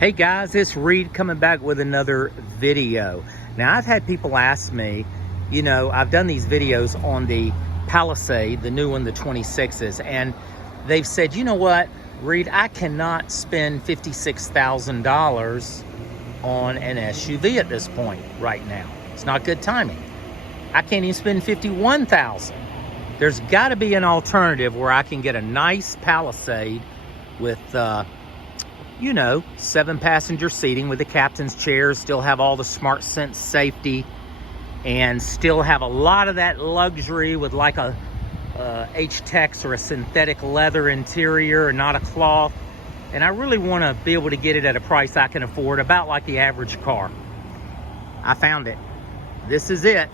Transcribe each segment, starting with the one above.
Hey guys, it's Reed coming back with another video. Now I've had people ask me, you know, I've done these videos on the Palisade, the new one, the 26s, and they've said, you know what, Reed, I cannot spend $56,000 on an SUV at this point right now. It's not good timing. I can't even spend $51,000. There's got to be an alternative where I can get a nice Palisade with you know, 7-passenger seating with the captain's chairs, still have all the smart sense safety, and still have a lot of that luxury with like a H-Tex or a synthetic leather interior and not a cloth. And I really want to be able to get it at a price I can afford, about like the average car. I found it. This is it.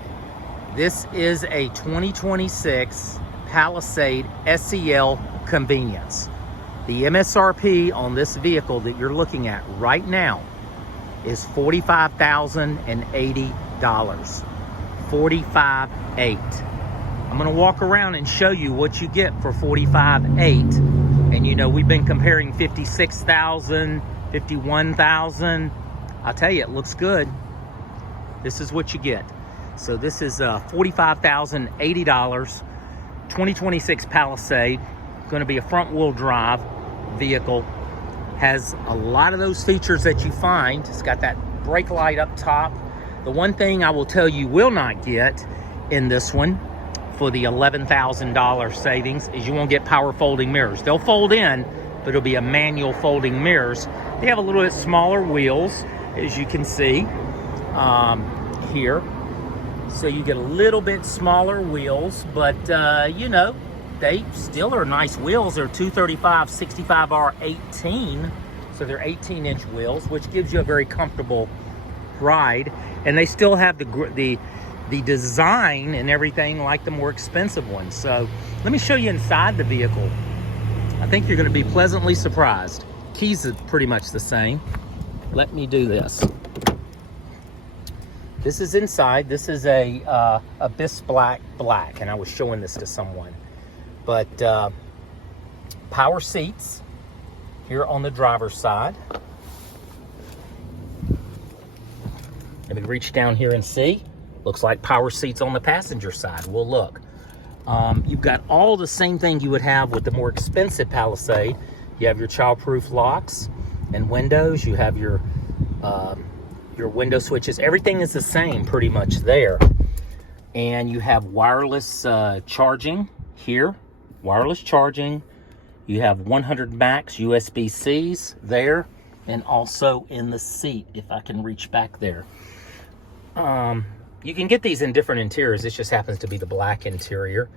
This is a 2026 Palisade SEL Convenience. The MSRP on this vehicle that you're looking at right now is $45,080. $45,800. I'm gonna walk around and show you what you get for $45,800. And you know, we've been comparing $56,000, $51,000. I'll tell you, it looks good. This is what you get. So this is $45,080, 2026 Palisade. Going to be a front wheel drive vehicle. Has a lot of those features that you find. It's got that brake light up top. The one thing I will tell you will not get in this one for the $11,000 savings is you won't get power folding mirrors. They'll fold in, but it'll be a manual folding mirrors. They have a little bit smaller wheels, as you can see here. So you get a little bit smaller wheels, but you know, they still are nice wheels. They're 235 65R 18, so they're 18-inch wheels, which gives you a very comfortable ride. And they still have the design and everything like the more expensive ones. So let me show you inside the vehicle. I think you're going to be pleasantly surprised. Keys are pretty much the same. Let me do this. This is inside. This is a Abyss black, and I was showing this to someone. But power seats here on the driver's side. Let me reach down here and see. Looks like power seats on the passenger side. Well, look. You've got all the same thing you would have with the more expensive Palisade. You have your child-proof locks and windows. You have your window switches. Everything is the same pretty much there. And you have wireless charging here. Wireless charging. You have 100 max USB-Cs there, and also in the seat, if I can reach back there. You can get these in different interiors. This just happens to be the black interior.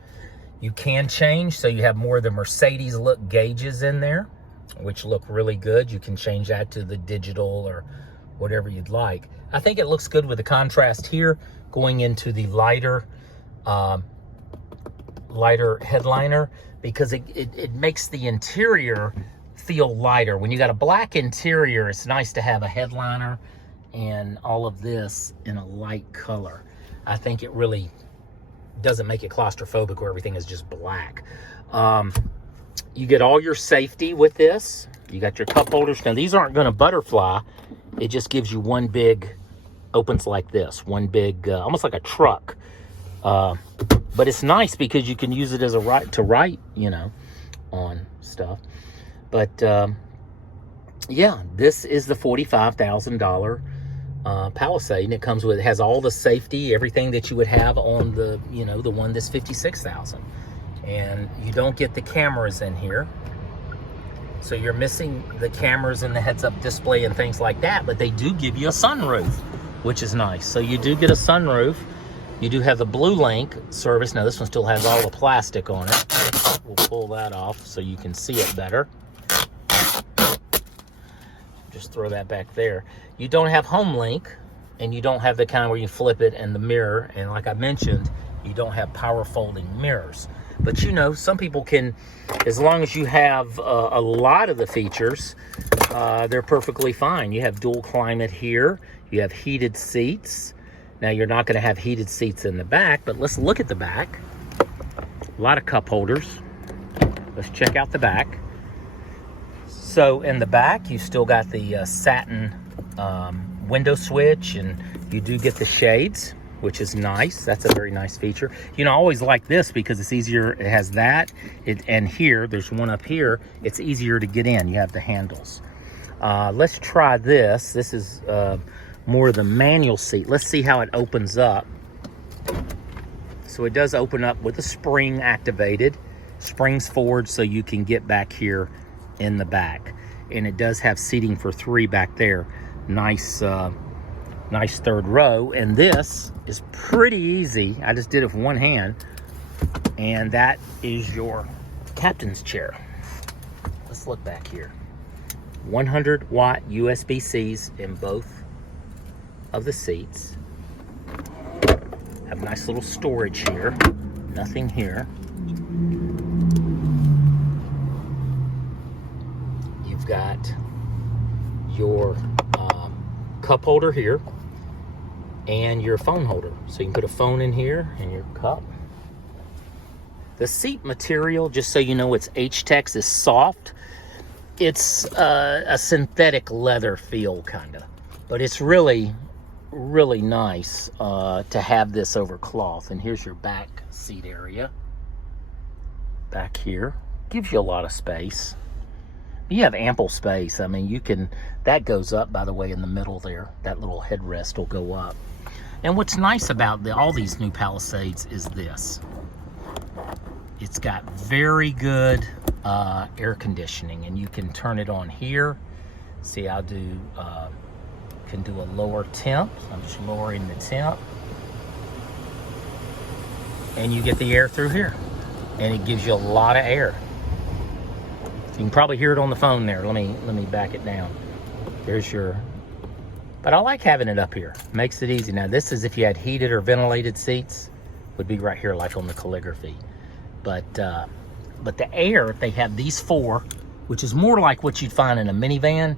You can change, so you have more of the Mercedes look gauges in there, which look really good. You can change that to the digital or whatever you'd like. I think it looks good with the contrast here, going into the lighter headliner, because it makes the interior feel lighter. When you got a black interior, it's nice to have a headliner and all of this in a light color. I think it really doesn't make it claustrophobic where everything is just black. You get all your safety with this. You got your cup holders. Now these aren't going to butterfly. It just gives you one big, opens like this, one big, almost like a truck. But it's nice because you can use it as a write, you know, on stuff. But yeah, this is the $45,000 Palisade, and it comes with, it has all the safety, everything that you would have on the, you know, the one that's $56,000. And you don't get the cameras in here, so you're missing the cameras and the heads-up display and things like that. But they do give you a sunroof, which is nice. So you do get a sunroof. You do have the Blue Link service. Now this one still has all the plastic on it. We'll pull that off so you can see it better. Just throw that back there. You don't have Home Link, and you don't have the kind where you flip it and the mirror. And like I mentioned, you don't have power folding mirrors. But you know, some people can, as long as you have a lot of the features, they're perfectly fine. You have dual climate here. You have heated seats. Now, you're not going to have heated seats in the back, but let's look at the back. A lot of cup holders. Let's check out the back. So in the back, you still got the satin window switch, and you do get the shades, which is nice. That's a very nice feature. You know, I always like this because it's easier. It has that, and here, there's one up here. It's easier to get in. You have the handles. Let's try this. This is more of the manual seat. Let's see how it opens up. So it does open up with a spring activated. Springs forward so you can get back here in the back. And it does have seating for 3 back there. Nice, nice third row. And this is pretty easy. I just did it with one hand. And that is your captain's chair. Let's look back here. 100-watt USB-Cs in both of the seats. Have a nice little storage here. Nothing here. You've got your cup holder here and your phone holder. So you can put a phone in here and your cup. The seat material, just so you know, it's H-Tex, is soft. It's a synthetic leather feel, kind of. But it's really, really nice to have this over cloth. And here's your back seat area. Back here. Gives you a lot of space. You have ample space. I mean, you can, that goes up, by the way, in the middle there. That little headrest will go up. And what's nice about all these new Palisades is this. It's got very good air conditioning, and you can turn it on here. See, I'll do, can do a lower temp. I'm just lowering the temp. And you get the air through here. And it gives you a lot of air. You can probably hear it on the phone there. Let me back it down. There's your, but I like having it up here. Makes it easy. Now this is if you had heated or ventilated seats, would be right here like on the Calligraphy. But the air, they have these 4, which is more like what you'd find in a minivan,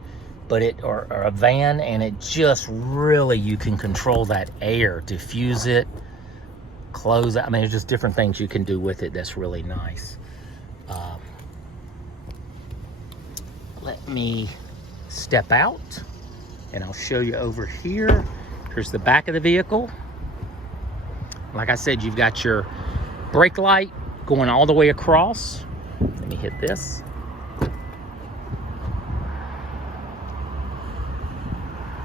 but or a van, and it just really, you can control that air, diffuse it, close it. I mean, there's just different things you can do with it that's really nice. Let me step out and I'll show you over here. Here's the back of the vehicle. Like I said, you've got your brake light going all the way across. Let me hit this.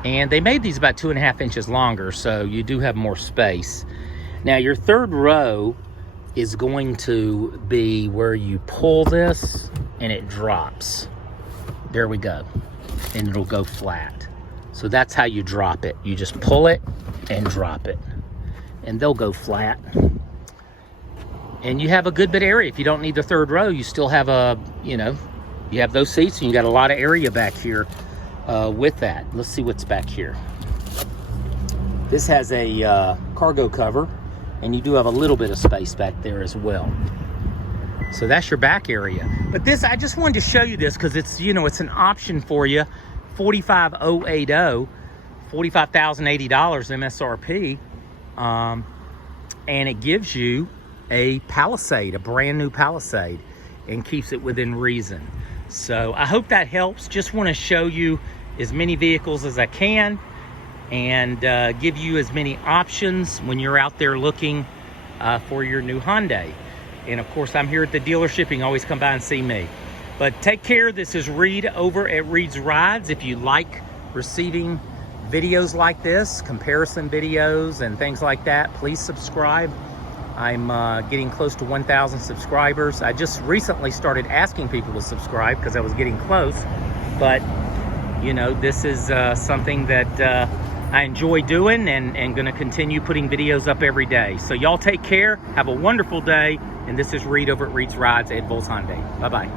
And they made these about 2.5 inches longer, so you do have more space. Now your third row is going to be where you pull this and it drops. There we go. And it'll go flat. So that's how you drop it. You just pull it and drop it. And they'll go flat. And you have a good bit of area. If you don't need the third row, you still have a, you know, you have those seats and you got a lot of area back here with that. Let's see what's back here. This has a cargo cover, and you do have a little bit of space back there as well. So that's your back area. But this, I just wanted to show you this because it's, you know, it's an option for you. $45,080, $45,080 MSRP. And it gives you a Palisade, a brand new Palisade, and keeps it within reason. So I hope that helps. Just want to show you as many vehicles as I can and give you as many options when you're out there looking for your new Hyundai. And of course, I'm here at the dealership. You can always come by and see me. But take care. This is Reed over at Reed's Rides. If you like receiving videos like this, comparison videos and things like that, please subscribe. I'm getting close to 1,000 subscribers. I just recently started asking people to subscribe because I was getting close. But, you know, this is something that I enjoy doing and going to continue putting videos up every day. So y'all take care. Have a wonderful day. And this is Reed over at Reed's Rides at Hyundai. Bye-bye.